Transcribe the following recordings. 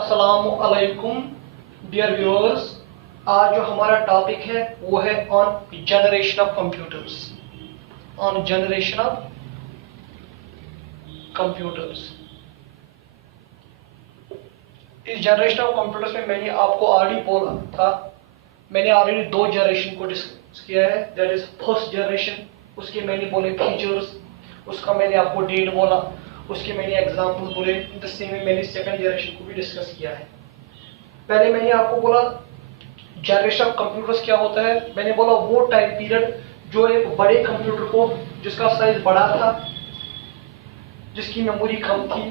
अस्सलामु अलैकुम dear viewers. आज जो हमारा टॉपिक है वो है on generation of computers. On generation of computers. इस जनरेशन ऑफ कंप्यूटर्स में मैंने आपको ऑलरेडी बोला था, मैंने ऑलरेडी दो जनरेशन को डिस्कस किया है। दैट इज फर्स्ट जनरेशन, उसके मैंने बोले फीचर्स, उसका मैंने आपको डेट बोला, उसके मैंने एग्जाम्पल बोले। द सेम में मैंने सेकंड जनरेशन को भी डिस्कस किया है। पहले मैंने आपको बोला जनरेशन ऑफ कंप्यूटर्स क्या होता है। मैंने बोला वो टाइम पीरियड जो एक बड़े कंप्यूटर को, जिसका साइज बड़ा था, जिसकी मेमोरी कम थी,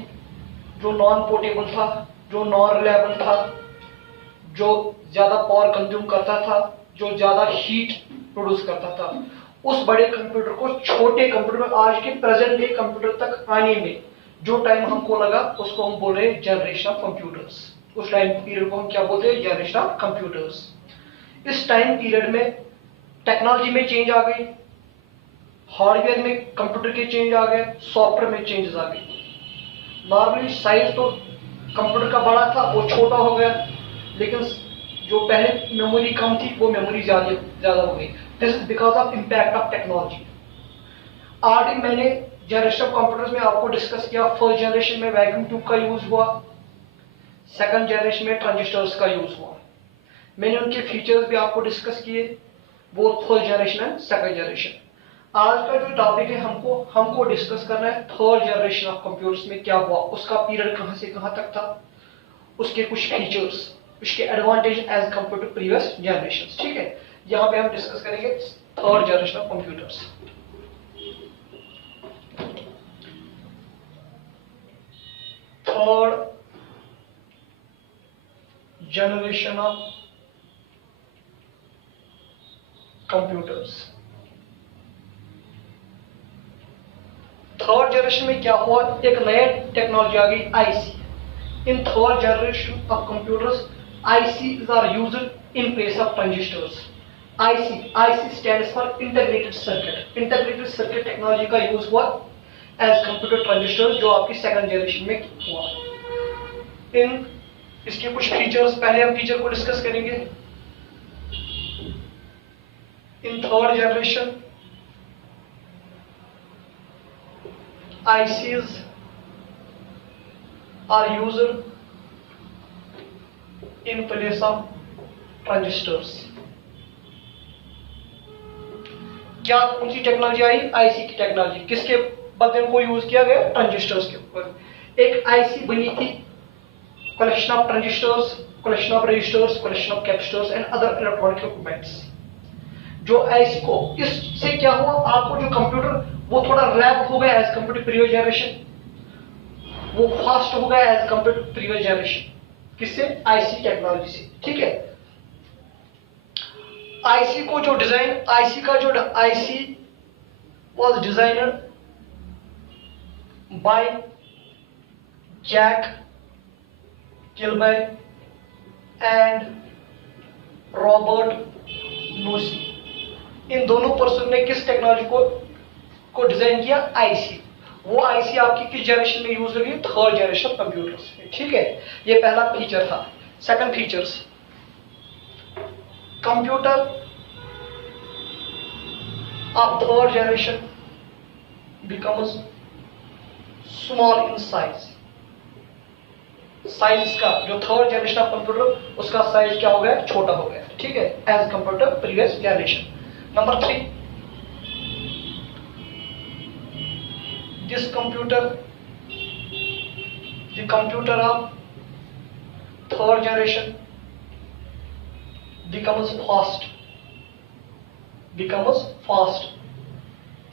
जो नॉन पोर्टेबल था, जो नॉन रिलायबल था, जो ज्यादा पावर कंज्यूम करता था, जो ज्यादा हीट प्रोड्यूस करता था, उस बड़े कंप्यूटर को छोटे कंप्यूटर, आज के प्रेजेंट डे कंप्यूटर तक आने में जो टाइम हमको लगा उसको हम बोल रहे हैं जनरेशन ऑफ कंप्यूटर्स। उस टाइम पीरियड को हम क्या बोलते हैं? Generation of computers. इस टाइम पीरियड में टेक्नोलॉजी में चेंज आ गई, हार्डवेयर में कंप्यूटर के चेंज आ गए, सॉफ्टवेयर में चेंजेस आ गए। नॉर्मली साइज तो कंप्यूटर का बड़ा था, वो छोटा हो गया, लेकिन जो पहले मेमोरी कम थी वो मेमोरी ज्यादा हो गई। This is because of impact of technology. Already मैंने जनरेशन ऑफ कंप्यूटर्स में आपको डिस्कस किया। फर्स्ट जनरेशन में वैक्यूम ट्यूब का यूज हुआ, सेकंड जनरेशन में ट्रांजिस्टर्स का यूज हुआ। मैंने उनके फीचर्स भी आपको डिस्कस किए, वो first generation and second generation. आज का जो टॉपिक है हमको डिस्कस करना है थर्ड जनरेशन ऑफ कंप्यूटर्स में क्या हुआ, उसका पीरियड कहां से कहां तक था, उसके कुछ फीचर्स, उसके advantage as compare to previous generations. ठीक है, यहां पे हम डिस्कस करेंगे third generation of computers. Third generation of computers. Third generation में क्या हुआ? एक नया टेक्नोलॉजी आ गई, IC. In third generation of computers ICs are used in place of transistors. IC stands for integrated circuit. Integrated circuit technology का use हुआ as computer transistors, जो आपकी सेकंड जनरेशन में हुआ। इसके कुछ फीचर्स, पहले हम फीचर को डिस्कस करेंगे। इन third generation ICs are used in place of transistors. क्या कौन सी टेक्नोलॉजी आई? आईसी की टेक्नोलॉजी। किसके बदले को यूज किया गया? ट्रांजिस्टर्स के ऊपर। एक आईसी बनी थी, collection of transistors, collection of registers, collection of capacitors and other electronic equipments. जो आईसी को, इससे क्या हुआ? आपको जो कंप्यूटर वो थोड़ा रैप हो गया as compare to previous generation, वो फास्ट हो गया as compare to previous generation. किससे? आईसी टेक्नोलॉजी से। ठीक है, आईसी को जो design, IC was designed by Jack Kilby and Robert Noyce. इन दोनों पर्सन ने किस टेक्नोलॉजी को डिजाइन किया? आईसी। वो आईसी आपकी किस जनरेशन में यूज होगी? थर्ड जनरेशन कंप्यूटर्स में। ठीक है, ये पहला फीचर था। Second features, computer of third generation becomes small in size. Size का जो थर्ड जनरेशन ऑफ कंप्यूटर, उसका साइज क्या हो गया? छोटा हो गया। ठीक है, as compare to previous generation. Number 3, this computer, the computer of third generation becomes fast.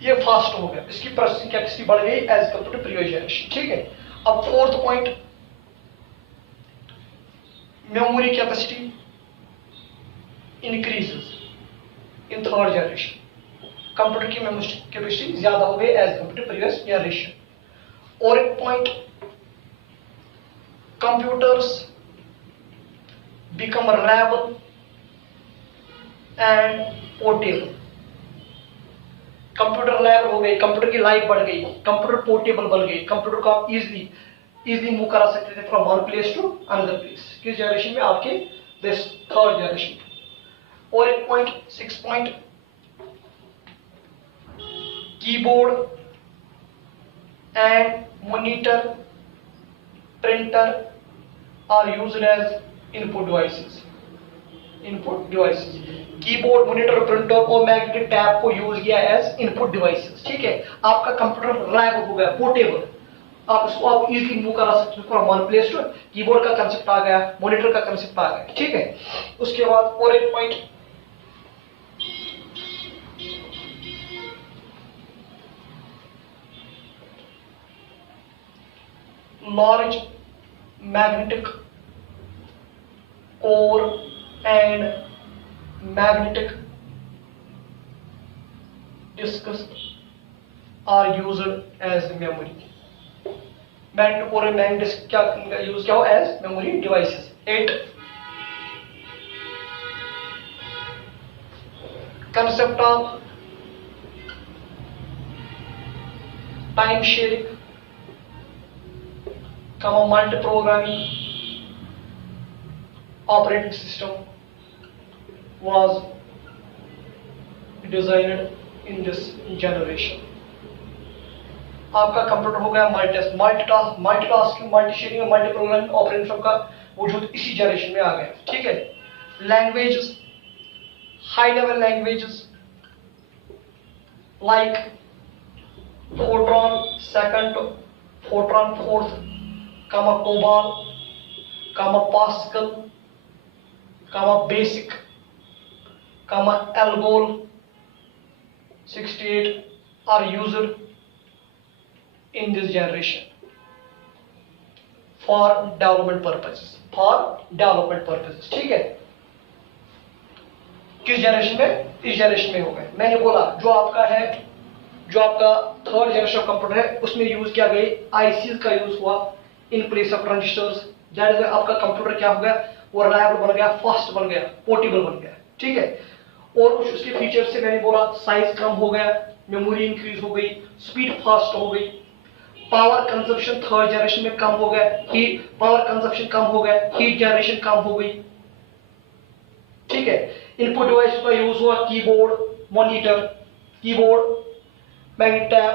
ये फास्ट हो गया, इसकी प्रोसेसिंग कैपेसिटी बढ़ गई as compare to previous generation. ठीक है, अब fourth point, memory capacity increases in third generation. Computer की मेमोरी कैपेसिटी ज्यादा हो गई as compare to previous generation. और एक point, computers become reliable and portable. Computer reliable हो गई, कंप्यूटर की लाइफ बढ़ गई, कंप्यूटर पोर्टेबल बन गई, कंप्यूटर को आप इजीली इजीली मूव करा सकते थे from one place to another place. किस जनरेशन में? आपके दिस थर्ड जनरेशन। और एक point 6 point, keyboard and monitor printer are used as input devices. Input devices, keyboard, monitor, printer और मैग्नेटिक टैब को यूज किया एज इनपुट डिवाइसेस। ठीक है, आपका कंप्यूटर रिलायबल हो गया, पोर्टेबल, आप इसको आप इजीली मूव करा सकते हो from one place to. Keyboard का कंसेप्ट आ गया, मॉनिटर का कंसेप्ट आ गया। ठीक है, उसके बाद और एक point, large magnetic core and magnetic discs are used as memory. Magnetic core and magnetic disc क्या यूज किया हो as memory devices. 8, concept of time sharing, multi-programming operating system was designed in this generation. आपका computer हो गया multitasking, multi sharing और multi programming operating system का वजूद इसी जनरेशन में आ गया। ठीक है, languages, high level languages like Fortran second, Fortran fourth, COBOL, Pascal, Basic, Algol 68 are used in this generation for development purposes। ठीक है, किस जनरेशन में? इस जनरेशन में हो गए। मैंने बोला जो आपका थर्ड जनरेशन कंप्यूटर है उसमें यूज किया गए आईसीज का यूज हुआ in place of transistors. That is आपका कंप्यूटर क्या हो गया? वो रिलायबल बन गया, फास्ट बन गया, पोर्टेबल बन गया। ठीक है, और कुछ उसके फीचर्स से मैंने बोला साइज कम हो गया, मेमोरी इंक्रीज हो गई, स्पीड फास्ट हो गई, पावर कंजप्शन थर्ड जनरेशन में कम हो गया, पावर कंजप्शन कम हो गया, हीट जनरेशन कम हो गई। ठीक है, इनपुट डिवाइस का यूज हुआ keyboard, magnetic tab,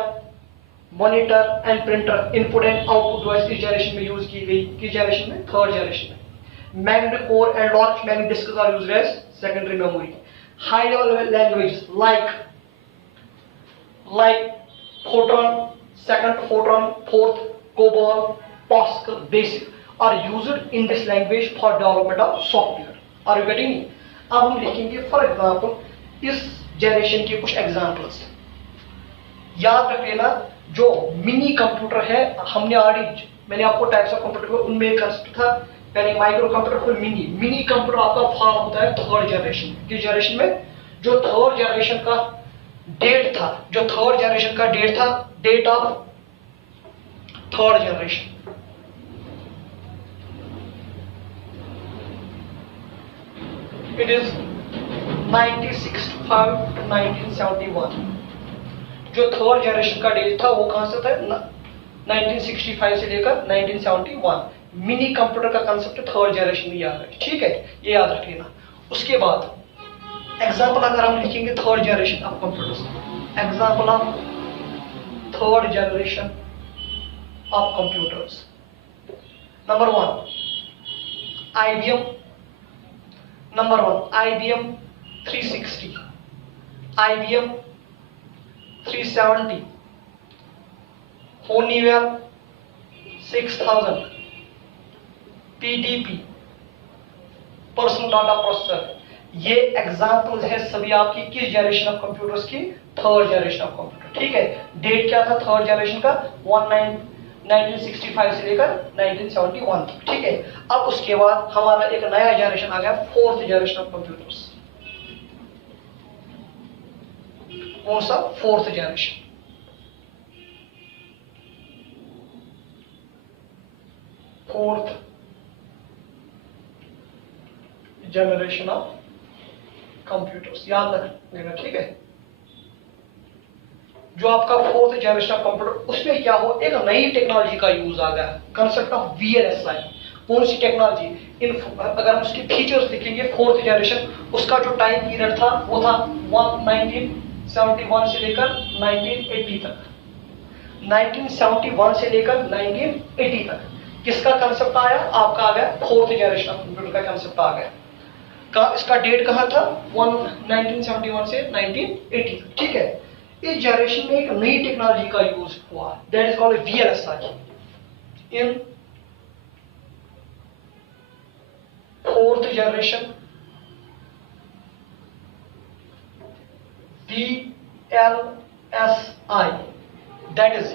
monitor and printer. Input and output device इस जनरेशन में यूज की गई। किस जनरेशन में? थर्ड जनरेशन में। Magnetic core and large magnetic discs are used as secondary memory. High level languages like Fortran second, Fortran fourth, COBOL, Pascal, Basic are used in this language for development of software. Are you getting me? अब हम लिखेंगे for example इस generation के कुछ examples. याद रख लेना, जो मिनी कंप्यूटर है हमने ऑलरेडी, मैंने आपको टाइप्स ऑफ कंप्यूटर उनमें एक कंसेप्ट था, पहले माइक्रो कंप्यूटर फिर मिनी कंप्यूटर आपका फॉर्म होता है थर्ड जनरेशन। किस जनरेशन में? जो थर्ड जनरेशन का डेट था, date of third generation, it is 1965 to 1971। जो थर्ड जनरेशन का डेट था वो कहां से था? 1965 से लेकर 1971। मिनी कंप्यूटर का कंसेप्ट थर्ड जनरेशन में याद है। ठीक है, ये याद रख लेना। उसके बाद एग्जांपल अगर हम लिखेंगे third generation of computers, example of third generation of computers. Number 1 IBM, number 1 IBM 360, IBM 370, Honeywell 6000, PDP personal data processor. ये एग्जांपल्स है सभी आपकी किस जनरेशन ऑफ कंप्यूटर्स की? Third generation of computer. ठीक है, डेट क्या था थर्ड जनरेशन का? 1965 से लेकर 1971 तक। ठीक है, अब उसके बाद हमारा एक नया जनरेशन आ गया, फोर्थ जनरेशन ऑफ कंप्यूटर्स। कौन सा? Fourth generation. Fourth generation of computers याद रख लेना। ठीक है, जो आपका फोर्थ जनरेशन कंप्यूटर, उसमें क्या हो, एक नई टेक्नोलॉजी का यूज आ गया, कंसेप्ट ऑफ VLSI। कौन सी टेक्नोलॉजी? इन अगर हम उसके फीचर्स देखेंगे, फोर्थ जनरेशन, उसका जो टाइम पीरियड था वो था 1971 से लेकर 1980 तक। 1971 से लेकर 1980 तक किसका कंसेप्ट आया? आपका आ गया फोर्थ जनरेशन कंप्यूटर का कंसेप्ट आ गया। इसका डेट कहाँ था? 1971 से 1980 तक, ठीक है। इस जनरेशन में एक नई टेक्नोलॉजी का यूज हुआ, that is called VLSI। In fourth generation VLSI, that is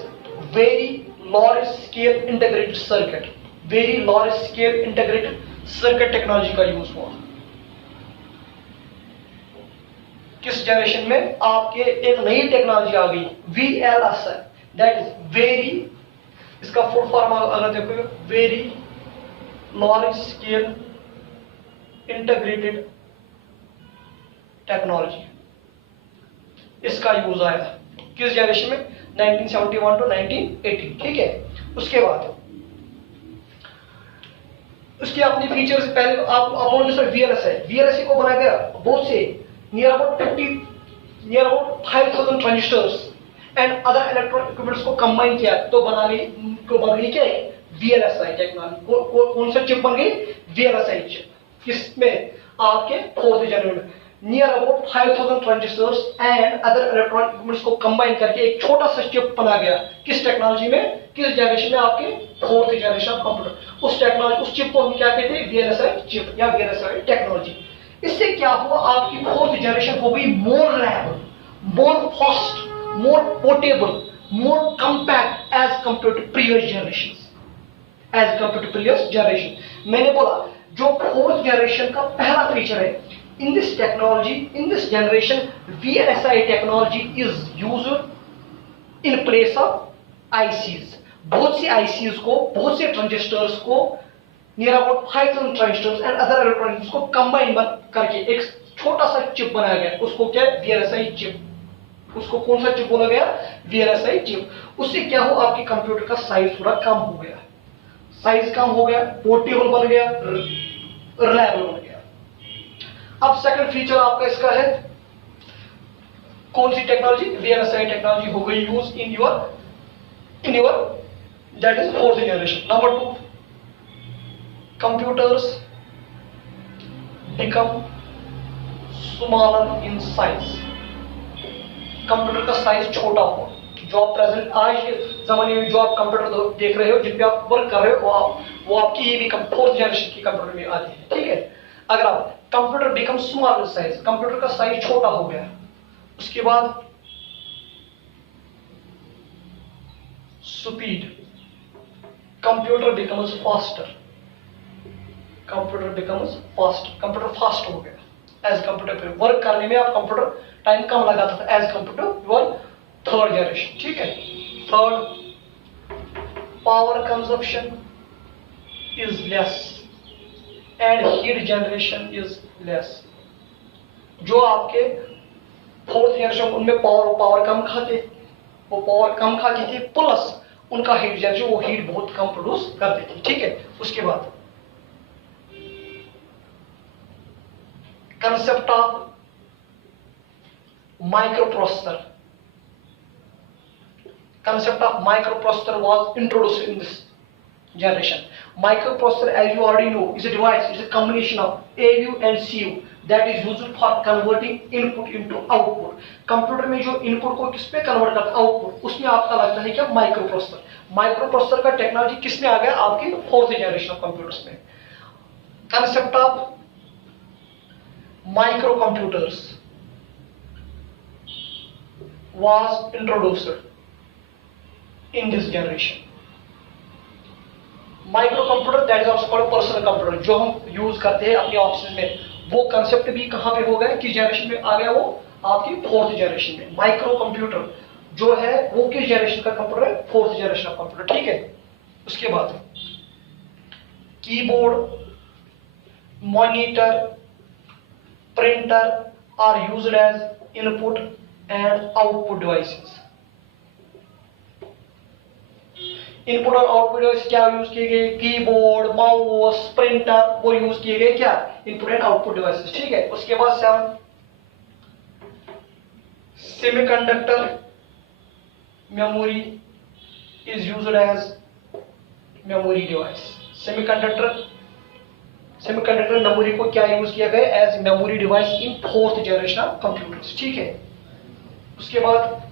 very large scale integrated circuit, very large scale integrated circuit technology का यूज हुआ। किस जनरेशन में? आपके एक नई टेक्नोलॉजी आ गई VLSI, that is very, इसका फुल फॉर्म अगर देखो, very large scale integrated technology, इसका यूज आया किस जनरेशन में? 1971 टू 1980, ठीक है। उसके बाद उसके अपने फीचर्स, पहले आप बोल सर VLSI को बनाया गया बहुत से near about 5000 transistors and other electronic equipments को कंबाइन किया तो बन गई क्या है? VLSI technology. कौन सा चिप बन गई? VLSI chip. किसमें? आपके फोर्थ जनरेशन में near about 5000 transistors and other electronic equipments को कंबाइन करके एक छोटा सा चिप बना गया। किस टेक्नोलॉजी में? किस जनरेशन में? आपके फोर्थ जनरेशन कंप्यूटर। उस टेक्नोलॉजी, उस चिप को हम क्या कहते हैं? VLSI चिप या VLSI टेक्नोलॉजी। इससे क्या हुआ? आपकी फोर्थ जनरेशन हो गई more reliable, more fast, more portable, more compact as compare to previous generation. मैंने बोला जो फोर्थ जनरेशन का पहला फीचर है, in this technology, in this generation, VLSI technology is used in place of ICs। बहुत सी ICs को, बहुत से ट्रांजिस्टर्स को, near about 5000 transistors and other electronics को कंबाइन करके एक छोटा सा चिप बनाया गया। उसको क्या? VLSI chip. उसको कौन सा चिप बोला गया? VLSI chip. उससे क्या हो? आपके कंप्यूटर का साइज थोड़ा कम हो गया, साइज कम हो गया, पोर्टेबल बन गया, रिलायबल बन गया। अब सेकंड फीचर आपका इसका है, कौन सी टेक्नोलॉजी? VLSI टेक्नोलॉजी हो गई use in your that is fourth generation. Number 2, computers become smaller in size. Computer का साइज छोटा हुआ। जो आप प्रेजेंट आज के जमाने में जो आप कंप्यूटर देख रहे हो, जिन पे आप वर्क कर रहे हो, वो आपकी ये भी फोर्थ जनरेशन की कंप्यूटर में आती है, ठीक है। अगर आप computer become small size, computer का साइज छोटा हो गया। उसके बाद speed, computer becomes faster, computer fast हो गया। एज कंप्यूटर पे वर्क करने में आप कंप्यूटर टाइम कम लगाता था as computer your third generation, ठीक है। Third, power consumption is less and heat generation is less. जो आपके फोर्थ जनरेशन, उनमें पावर कम खाते, वो पावर कम खाती थी, प्लस उनका हीट जनरेशन, वो हीट बहुत कम प्रोड्यूस करती थी, ठीक है। उसके बाद concept of microprocessor, concept of microprocessor was introduced in this generation. Microprocessor, as you already know, is a device, it's a combination of ALU and CU that is used for converting input into output. Computer में जो input को किस पे convert करता है? Output. उसमें आपका लगता है क्या? माइक्रोप्रोसेसर। माइक्रोप्रोसेसर का टेक्नोलॉजी किस में आ गया? आपके फोर्थ जनरेशन ऑफ कंप्यूटर्स में। Concept of micro computers was introduced in this generation. Micro computer, that is also called personal computer, जो हम यूज करते हैं अपने ऑफिस में, वो कंसेप्ट भी कहां पे हो गया? किस जनरेशन में आ गया? वो आपकी फोर्थ जनरेशन में। माइक्रो कंप्यूटर जो है वो किस जनरेशन का कंप्यूटर है? फोर्थ जनरेशन का कंप्यूटर, ठीक है। उसके बाद keyboard, monitor, printer are used as input and output devices. Input और आउटपुट डिवाइस क्या यूज किए गए, कीबोर्ड, माउस, प्रिंटर, वो यूज किए गए क्या, इनपुट एंड आउटपुट डिवाइसेस। ठीक है, उसके बाद 7 semiconductor memory is used as memory device. Semiconductor memory को क्या यूज किया गया as memory device in 4th generation of computers. ठीक है, उसके बाद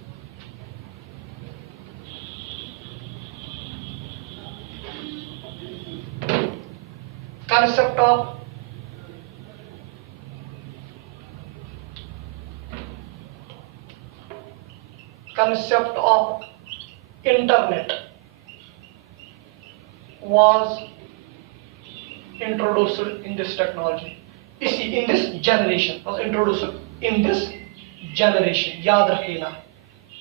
concept of internet was introduced in this technology, in this generation, was introduced in this generation। याद रखिएगा,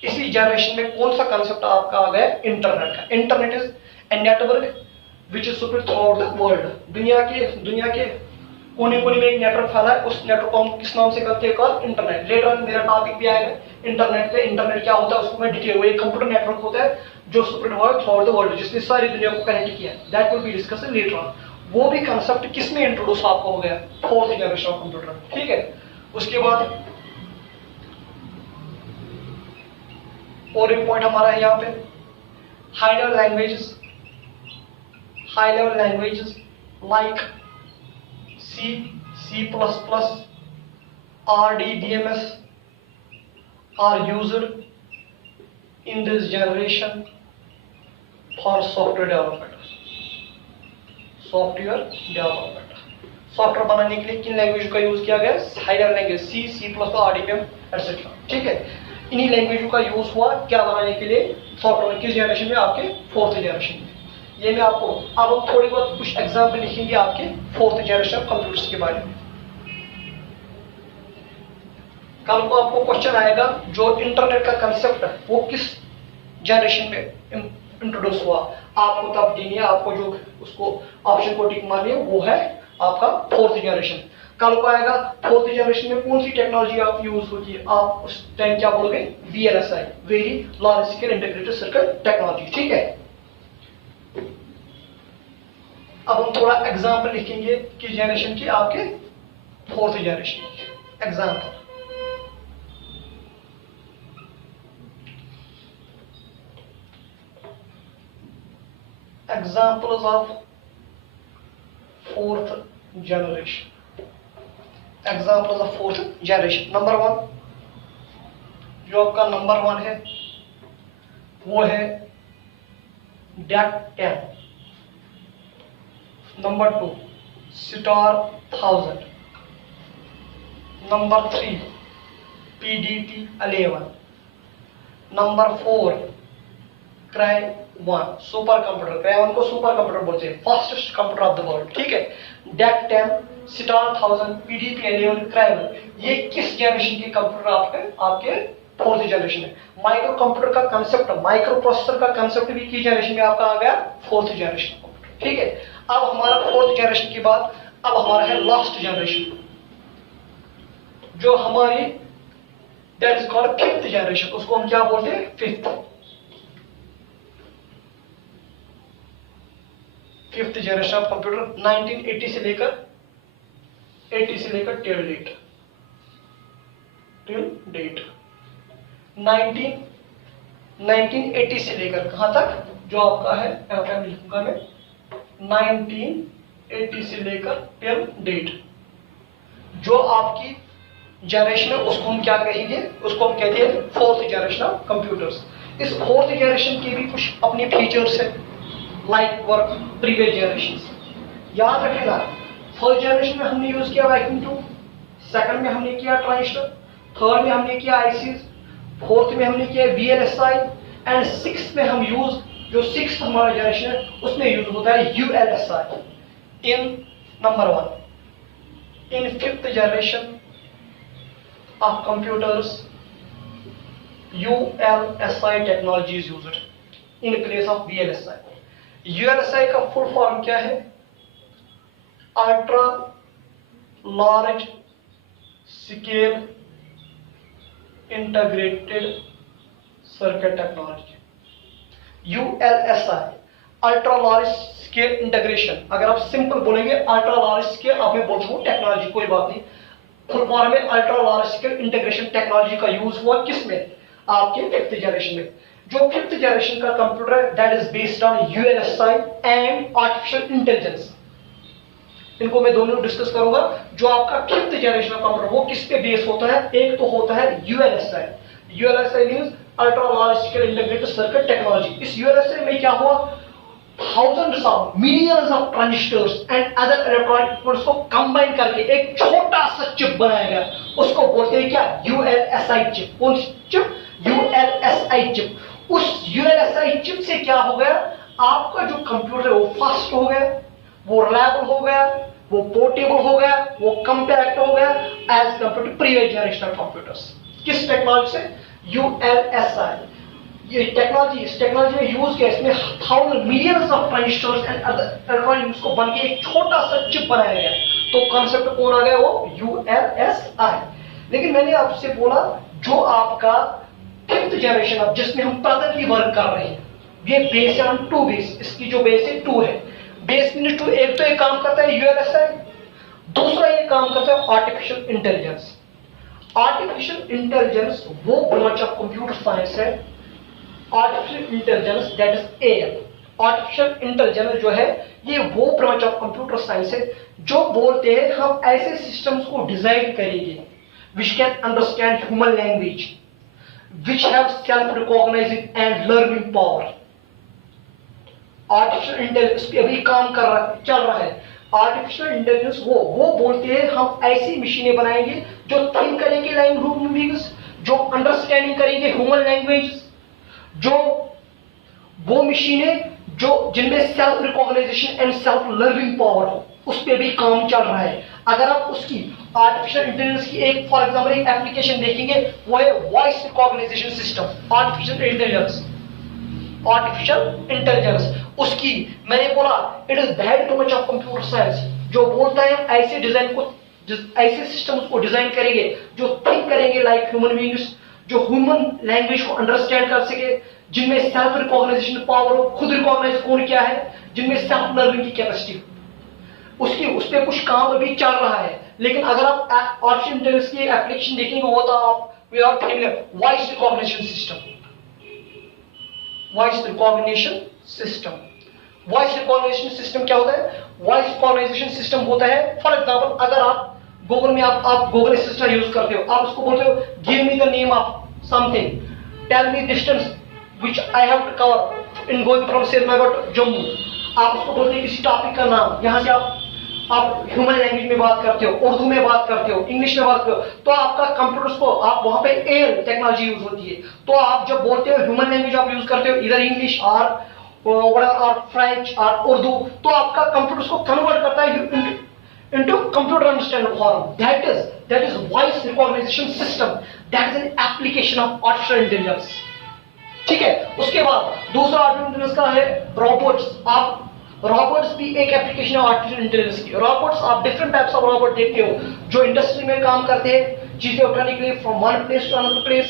इसी जनरेशन में कौन सा कंसेप्ट आपका आ गया, इंटरनेट का। Internet is a network which is spread through out the world. दुनिया के कोने कोने में एक नेटवर्क फैला है, उस नेटवर्क को हम किस नाम से करते हैं, कॉल इंटरनेट। लेटर मेरा टॉपिक भी आएगा इंटरनेट पे। इंटरनेट क्या होता है उसको मैं डिटेल, वो एक कंप्यूटर नेटवर्क होता है जो स्प्रेड हुआ थ्रू आउट द वर्ल्ड, जिसने सारी दुनिया को कनेक्ट किया। That will be discussed later on. वो भी कंसेप्ट किस में इंट्रोड्यूस आपको हो गया, 4th जनरेशन ऑफ कंप्यूटर। ठीक है, उसके बाद और एक पॉइंट हमारा है यहाँ पे, high level languages like C, C++, RDBMS are used in this generation for software development। Software बनाने के लिए किन लैंग्वेज का यूज किया गया, high level language C, C++, RDBM etcetera. ठीक है, इन्हीं लैंग्वेजों का यूज हुआ क्या बनाने के लिए, सॉफ्टवेयर। किस जनरेशन में, आपके 4th जनरेशन में। ये मैं आपको अब हम थोड़ी बहुत कुछ एग्जाम्पल लिखेंगे आपके 4th जनरेशन ऑफ कंप्यूटर्स के बारे में। कल को आपको क्वेश्चन आएगा जो इंटरनेट का कंसेप्ट है वो किस जनरेशन में इंट्रोड्यूस हुआ, आपको तब देनी है, आपको जो उसको ऑप्शन को टिक मारनी है वो है आपका 4th जनरेशन। कल को आएगा 4th जनरेशन में कौन सी टेक्नोलॉजी आप यूज होती है, आप उस टाइम क्या बोलोगे, VLSI, very large scale integrated circuit technology. ठीक है, अब हम थोड़ा एग्जाम्पल लिखेंगे किस जनरेशन की, आपके 4th जनरेशन की। Example, examples of 4th generation. Examples of 4th generation. Number 1, जो आपका नंबर 1 है वो है DEC 10। Number 2 star 1000। Number 3 PDP 11। Number 4 cry 1 super computer. Cry 1 को सुपर कंप्यूटर बोलते हैं, fastest computer of the world. ठीक है, DEC 10, स्टार 1000, PDP 11, क्राई 1, ये किस जनरेशन के कंप्यूटर आपके 4th जनरेशन है। माइक्रो कंप्यूटर का कंसेप्ट, माइक्रो प्रोसेसर का कंसेप्ट भी किस जनरेशन में आपका आ गया, 4th जनरेशन। ठीक है, अब हमारा 4th जनरेशन के बाद अब हमारा है लास्ट जनरेशन जो हमारी, that is called 5th generation. उसको हम क्या बोलते हैं, 5th जनरेशन ऑफ कंप्यूटर। 1980 से लेकर टिल डेट 1980 से लेकर कहां तक, जो आपका है यहाँ पे लिखूंगा मैं 1980 से लेकर टिल डेट, जो आपकी जनरेशन है उसको हम क्या कहेंगे, उसको हम कहते हैं 4th जनरेशन ऑफ कंप्यूटर्स। इस 4th जनरेशन के भी कुछ अपने फीचर्स है लाइक वर्क प्रीवियस जनरेशन। याद रखेगा, 1st जनरेशन में हमने यूज किया वैक्यूम ट्यूब, 2nd में हमने किया ट्रांजिस्टर, 3rd में हमने किया ICs, 4th में हमने किया VLSI एंड 6th में हम यूज, जो 6th हमारा जनरेशन है उसमें यूज होता है ULSI। In number 1, in 5th generation of computers ULSI technology is used in place of VLSI। ULSI का फुल फॉर्म क्या है, ultra large scale integrated circuit technology. ULSI ultra large scale integration. अगर आप simple बोलेंगे ultra large scale, आप मैं बोल सकूं टेक्नोलॉजी, कोई बात नहीं। फुल फॉर्म में ultra large scale integration technology का यूज हुआ किस में? आपके 5th जनरेशन में। जो 5th जनरेशन का कंप्यूटर है that is based on ULSI and artificial intelligence. इनको मैं दोनों डिस्कस करूंगा। जो आपका 5th जनरेशन का कंप्यूटर वो किस पे बेस होता है? एक तो होता है ULSI. ULSI means ultra large scale integrated circuit technology. इस यूएलएसआई में क्या हुआ? thousands of millions of transistors and other electronic components को कंबाइन करके एक छोटा सा चिप बनाया गया। उसको बोलते हैं क्या? ULSI chip. कौन सी चिप? ULSI chip. उस यूएलएसआई चिप से क्या हो गया? आपका जो कंप्यूटर है वो फास्ट हो गया, वो रिलायबल हो गया, वो पोर्टेबल हो गया, वो कम्पैक्ट हो गया as compare to previous generation computers. किस टेक्नोलॉजी से? यूएलएसआई। ये टेक्नोलॉजी, इस टेक्नोलॉजी में यूज किया, इसमें thousand millions of transistors and electronics को बन के एक छोटा सा चिप बनाया गया। तो कॉन्सेप्ट कौन आ गया? वो यूएलएसआई। लेकिन मैंने आपसे बोला जो आपका 5th जनरेशन अब जिसमें हम प्रेजेंटली वर्क कर रहे हैं, ये बेस है ऑन 2 बेस। इसकी जो बेस है 2 है। Base mean 2। एक तो ये काम करता है यूएलएसआई, दूसरा ये काम करता है आर्टिफिशियल इंटेलिजेंस। आर्टिफिशियल इंटेलिजेंस वो ब्रांच ऑफ कंप्यूटर साइंस है, artificial intelligence that is AI. Artificial intelligence जो है ये वो ब्रांच ऑफ कंप्यूटर साइंस है जो बोलते हैं हम ऐसे सिस्टम्स को डिजाइन करेंगे which can understand human language, which have self-recognizing and learning power. Artificial intelligence पे अभी काम कर रहा चल रहा है। आर्टिफिशियल इंटेलिजेंस वो बोलते हैं हम ऐसी मशीनें बनाएंगे जो थिंक करेंगे लाइक ह्यूमन बीइंग्स, जो अंडरस्टैंडिंग करेंगे ह्यूमन लैंग्वेज, जो वो मशीनें जो जिनमें self recognisation and self learning power हो, उस पर भी काम चल रहा है। अगर आप उसकी आर्टिफिशियल इंटेलिजेंस की एक फॉर एग्जांपल एक एप्लीकेशन देखेंगे, वो है voice recognisation system. Artificial intelligence, artificial intelligence उसकी मैंने बोला it is that too much of computer science, जो बोलता है हम ऐसे डिजाइन को ऐसे सिस्टम्स को डिजाइन करेंगे जो थिंक करेंगे लाइक ह्यूमन बीइंग्स, जो ह्यूमन लैंग्वेज को अंडरस्टैंड कर सके, जिनमें सेल्फ रिकॉग्नाइजेशन पावर हो, खुद रिकॉग्नाइज कौन क्या है, जिनमें सेल्फ लर्निंग की कैपेसिटी उसकी, उस पर कुछ काम अभी चल रहा है। लेकिन अगर आप आर्टिफिशियल इंटेलिजेंस की एप्लीकेशन देखेंगे वो तो आप we are familiar voice recognition system, voice recognition system. Voice recognition system क्या होता है? वॉइस रिकॉग्निशन सिस्टम होता है फॉर एग्जांपल अगर आप गूगल में आप गूगल असिस्टेंट यूज करते हो, आप उसको बोलते हो give me the name of something, tell me distance which I have to cover in going from Srinagar to Jammu. आप उसको बोलते हैं किसी टॉपिक का नाम, यहां से आप ह्यूमन लैंग्वेज में बात करते हो, उर्दू में बात करते हो, इंग्लिश में बात करते हो, तो आपका कंप्यूटर्स को आप वहां पे एआई टेक्नोलॉजी यूज होती है। तो आप जब बोलते हो ह्यूमन लैंग्वेज आप यूज करते हो इधर इंग्लिश और फ्रेंच और उर्दू, तो आपका कंप्यूटर्स को कन्वर्ट करता है into computer understanding form. That is voice recognition system. That is an application of artificial intelligence. ठीक है। उसके बाद दूसरा आर्टिफिशियल इंटेलिजेंस का है रोबोट्स। आप रोबोट्स भी एक एप्लीकेशन है आर्टिफिशियल इंटेलिजेंस की। रोबोट्स आप डिफरेंट टाइप्स ऑफ रोबोट देखते हो जो इंडस्ट्री में काम करते हैं चीजें उठाने के लिए from one place to another place.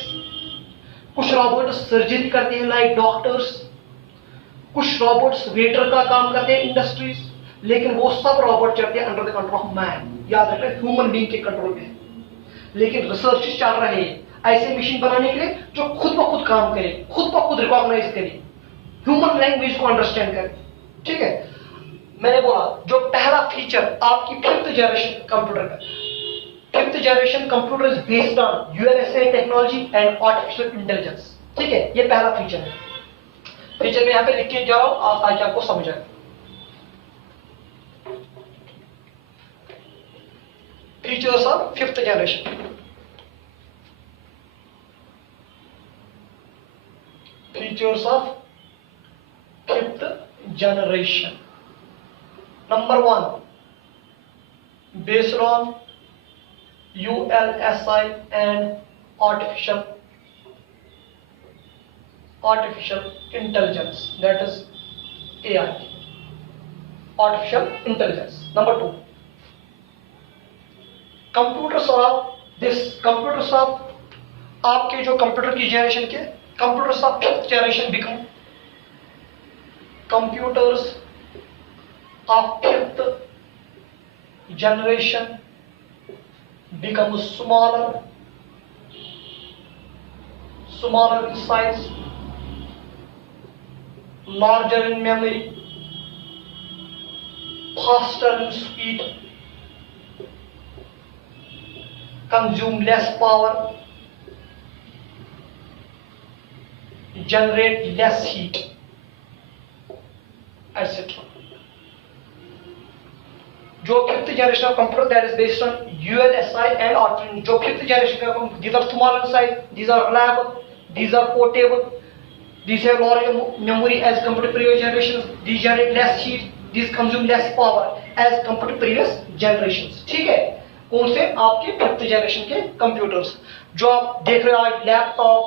कुछ रोबोट सर्जरी करते हैं लाइक डॉक्टर्स, कुछ रोबोट्स वेटर का काम करते हैं इंडस्ट्रीज, लेकिन वो सब रोबोट चलते हैं under the control of man. याद रखना ह्यूमन बीइंग के कंट्रोल में। लेकिन रिसर्च चल रहे हैं ऐसे मशीन बनाने के लिए जो खुद ब खुद काम करे, खुद ब खुद रिकॉग्नाइज करे, ह्यूमन लैंग्वेज को अंडरस्टैंड करे। ठीक है। मैंने बोला जो पहला फीचर आपकी 5th जनरेशन कंप्यूटर का, 5th generation computer is based on ULSI technology and artificial intelligence. ठीक है, ये पहला फीचर है। फीचर में यहां पे लिख के जा रहा हूं ताकि आपको समझ आए। Features of 5th generation. Features of 5th generation. Number 1, based on ULSI and artificial intelligence, that is AI. Artificial intelligence. Number 2, computers of आपके जो कंप्यूटर की जनरेशन के computers of 5th generation become computers of fifth generation become smaller in size, larger in memory, faster in speed, consume less power, generate less heat, etc. जो fifth generation of computer that is based on ULSI and Arduino. जो fifth generation का, these are small in size, these are reliable, these are portable, these have larger memory as compared to previous generations, these generate less heat, these consume less power as compared to previous generations. ठीक है, कौन से? आपके fifth generation के computers जो आप देख रहे हो आज, लैपटॉप,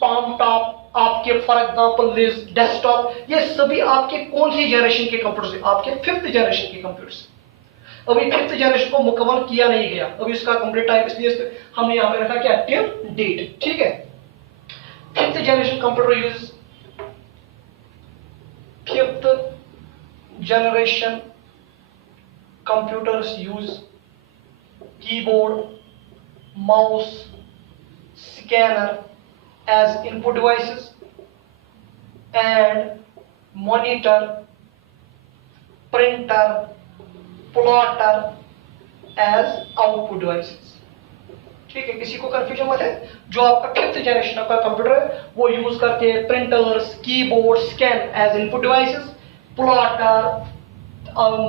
पाम टॉप, आपके फॉर एग्जांपल डेस्कटॉप, ये सभी आपके कौन सी जनरेशन के कंप्यूटर्स? आपके फिफ्थ जनरेशन के कंप्यूटर्स। अभी फिफ्थ जनरेशन को मुकम्मल किया नहीं गया, अभी इसका कंप्लीट टाइम, इसलिए हमने यहां पे रखा क्या? Till date. ठीक है, fifth generation computer use fifth generation computers use keyboard, mouse, scanner as input devices and monitor, printer, plotter as output devices. ठीक है, किसी को कंफ्यूजन मत है? जो आपका फिफ्थ जनरेशन का कंप्यूटर है वो यूज करते हैं printers, keyboard, scan as input devices, plotter,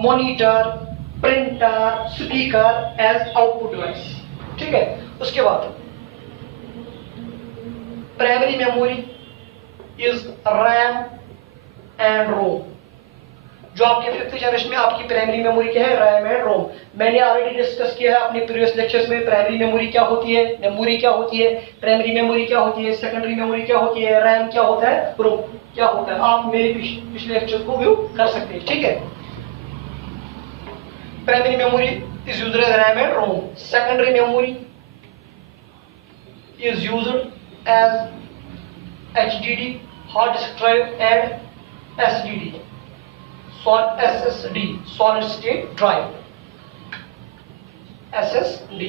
monitor, printer, speaker as output device. ठीक है, उसके बाद primary memory is RAM and ROM. जो आपके फिफ्थ जनरेशन में आपकी प्राइमरी मेमोरी क्या है? रैम एंड रोम। मैंने ऑलरेडी डिस्कस किया है अपने प्रीवियस लेक्चर्स में, प्राइमरी मेमोरी क्या होती है, मेमोरी क्या होती है, प्राइमरी मेमोरी क्या होती है, सेकेंडरी मेमोरी क्या होती है, रैम क्या होता है, रोम क्या होता है। आप मेरे पिछले लेक्चर को व्यू कर सकते हैं। ठीक है, primary memory is used as RAM and ROM, secondary memory is used as HDD, hard disk drive, and SSD, solid state drive, SSD,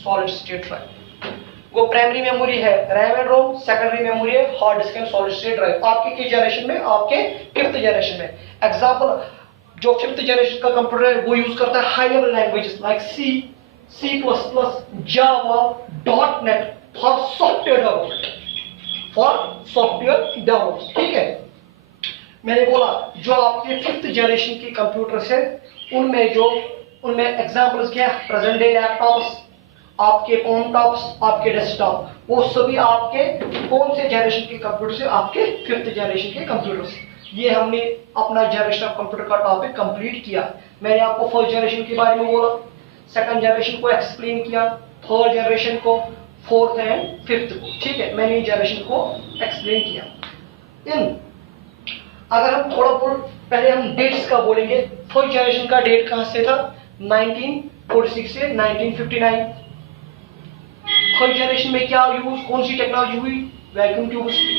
solid state drive। वो प्राइमरी मेमोरी है RAM and ROM, secondary memory है hard disk and solid state drive. आपके किस generation में? आपके fifth generation में। Example, जो fifth generation का कंप्यूटर है वो यूज करता है high level languages like C++, Java, .NET for software development. ठीक है, मैंने बोला जो आपके फिफ्थ जनरेशन के कंप्यूटर्स है उनमें एग्जांपल्स क्या है? प्रेजेंट डे लैपटॉप्स, आपके कॉमटॉप्स, आपके डेस्कटॉप, वो सभी आपके कौन से जनरेशन के कंप्यूटर्स है? आपके फिफ्थ जनरेशन के कंप्यूटर्स। ये हमने अपना जनरेशन ऑफ कंप्यूटर का टॉपिक कंप्लीट किया। मैंने आपको फर्स्ट जनरेशन के बारे में बोला, सेकंड जनरेशन को एक्सप्लेन किया, थर्ड जनरेशन को, फोर्थ एंड फिफ्थ को। ठीक है, मैंने जनरेशन को एक्सप्लेन किया। अगर हम थोड़ा बहुत पहले हम डेट्स का बोलेंगे, फर्स्ट जनरेशन का डेट कहां से था? 1946 से 1959। फर्स्ट जनरेशन में क्या यूज, कौन सी टेक्नोलॉजी हुई? वैक्यूम ट्यूब्स की।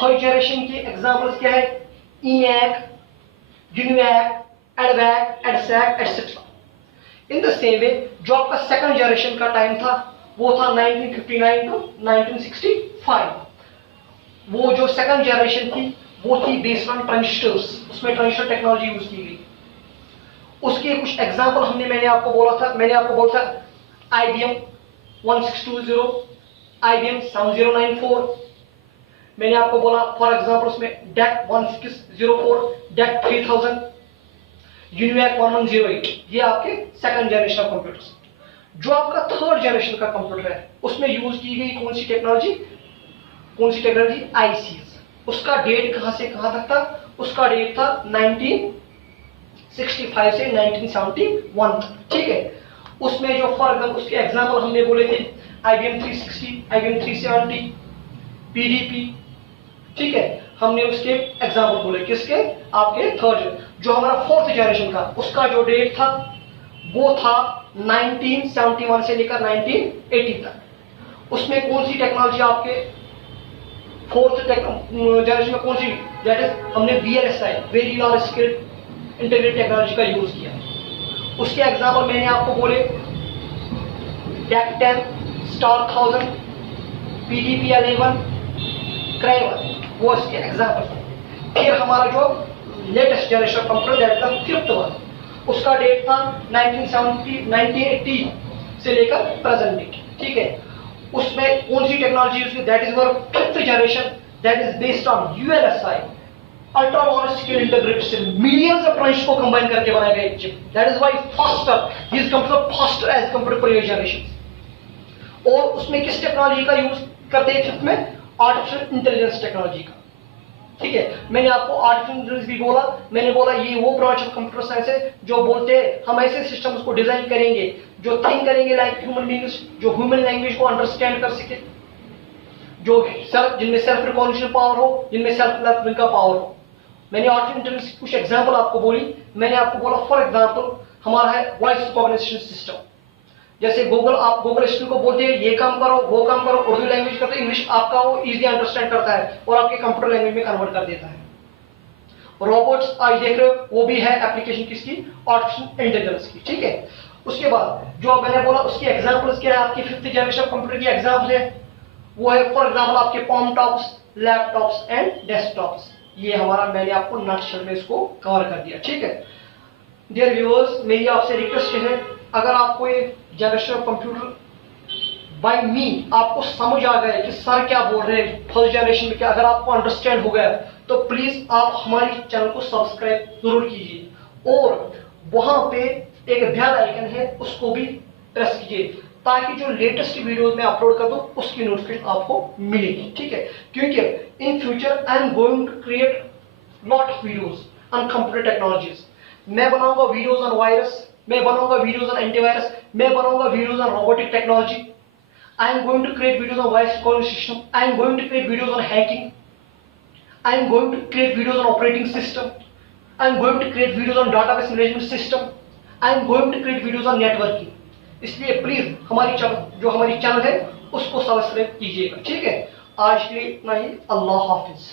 फर्स्ट जनरेशन के एग्जांपल्स क्या है? ENIAC, UNIVAC, EDVAC, EDSAC, etcetera. In the same way जो आपका सेकंड जनरेशन का टाइम था वो था 1959 टू 1965। वो जो सेकंड जनरेशन थी वो थी बेस्ड ऑन ट्रांजिस्टर्स, उसमें ट्रांजिस्टर टेक्नोलॉजी यूज की गई। उसके कुछ एग्जांपल मैंने आपको बोला था IBM 1620, IBM 7094। मैंने आपको बोला फॉर एग्जांपल उसमें DEC 1604, DEC 3000, UNIVAC 1108। ये आपके सेकंड जनरेशन ऑफ कंप्यूटर्स। जो आपका थर्ड जनरेशन का कंप्यूटर है उसमें यूज की गई कौन सी टेक्नोलॉजी? ICs। उसका डेट कहां से कहां तक था? उसका डेट था 1965 से 1971 तक। ठीक है, उसमें जो फॉर एग्जांपल उसके एग्जांपल हमने बोले थे IBM 360, IBM 370, PDP। ठीक है, हमने उसके एग्जांपल बोले किसके? आपके थर्ड। जो हमारा फोर्थ जनरेशन का उसका जो डेट था वो था 1971 से लेकर 1980 तक। उसमें कौन सी टेक्नोलॉजी आपके फोर्थ जनरेशन में कौन सी, दैट इज हमने VLSI, very large scale integrated technology का यूज किया। उसके एग्जाम्पल मैंने आपको बोले DEC-10, स्टार 1000, PDP-11, क्राइवर, वो इसके एग्जाम्पल। फिर हमारा जो latest generation computer that is the fifth one, उसका डेट था 1980 से लेकर प्रेजेंट डेट, ठीक है। उसमें कौन सी टेक्नोलॉजी यूज की, that is our fifth generation, that is based on ULSI, ultra large scale integrated system, millions of transistor को कंबाइन करके बनाया गया एक chip, that is why faster, this computer faster as compared to previous generation. और उसमें किस technology का use करते हैं फिफ्थ में, आर्टिफिशियल इंटेलिजेंस टेक्नोलॉजी का, ठीक है। मैंने आपको आर्टिफिशियल इंटेलिजेंस भी बोला, मैंने बोला ये वो ब्रांच ऑफ कंप्यूटर साइंस है जो बोलते हैं हम ऐसे सिस्टम्स को डिजाइन करेंगे जो थिंक करेंगे लाइक ह्यूमन बीइंग्स, जो ह्यूमन लैंग्वेज को अंडरस्टैंड कर सके, जो जिनमें सेल्फ रिकॉग्निशन पावर हो, जिनमें सेल्फ लर्निंग का पावर हो। मैंने आर्टिफिशियल इंटेलिजेंस की कुछ एग्जांपल आपको बोली, मैंने आपको बोला फॉर एग्जांपल हमारा है वॉइस रिकॉग्निशन सिस्टम। जैसे गूगल, आप गूगल असिस्टेंट को बोलते हैं ये काम करो वो काम करो, उर्दू लैंग्वेज करते हैं, इंग्लिश आपका वो इजीली अंडरस्टैंड करता है और आपके कंप्यूटर लैंग्वेज में कन्वर्ट कर देता है। रोबोट्स आज देख रहे हो, वो भी है एप्लीकेशन किसकी, आर्टिफिशियल इंटेलिजेंस की, ठीक है। उसके बाद जो मैंने बोला उसकी एग्जांपल्स क्या है, आपकी फिफ्थ जनरेशन कंप्यूटर की एग्जांपल है, वो है फॉर एग्जांपल आपके पॉम टॉप्स, लैपटॉप्स एंड डेस्कटॉप्स। ये हमारा मैंने आपको नटशेल में इसको कवर कर दिया, ठीक है। डियर व्यूअर्स, मेरी आपसे रिक्वेस्ट है, अगर आपको ये जनरेशन ऑफ कंप्यूटर बाय मी आपको समझ आ गया कि सर क्या बोल रहे हैं फर्स्ट जनरेशन में, क्या अगर आपको अंडरस्टैंड हो गया तो प्लीज आप हमारी चैनल को सब्सक्राइब जरूर कीजिए और वहां पे एक बेल आइकन है उसको भी प्रेस कीजिए ताकि जो लेटेस्ट वीडियोस मैं अपलोड कर दूं उसकी नोटिफिकेशन आपको मिलेगी, ठीक है। क्योंकि in future I am going to create lot of videos on computer technologies. मैं बनाऊंगा वीडियोस ऑन वायरस, मैं बनाऊंगा वीडियोस ऑन एंटीवायरस, मैं बनाऊंगा videos on robotic technology. I am going to create videos on voice recognition system. I am going to create videos on hacking. I am going to create videos on operating system. I am going to create videos on database management system. I am going to create videos on networking. इसलिए please हमारी channel है उसको subscribe कीजिएगा, ठीक है। आज के लिए इतना ही, अल्लाह हाफिज।